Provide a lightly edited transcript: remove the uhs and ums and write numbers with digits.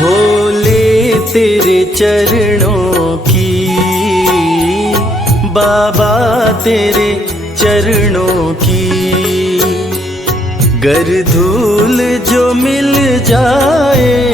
भोले तेरे चरणों की, बाबा तेरे चरणों की गर धूल जो मिल जाए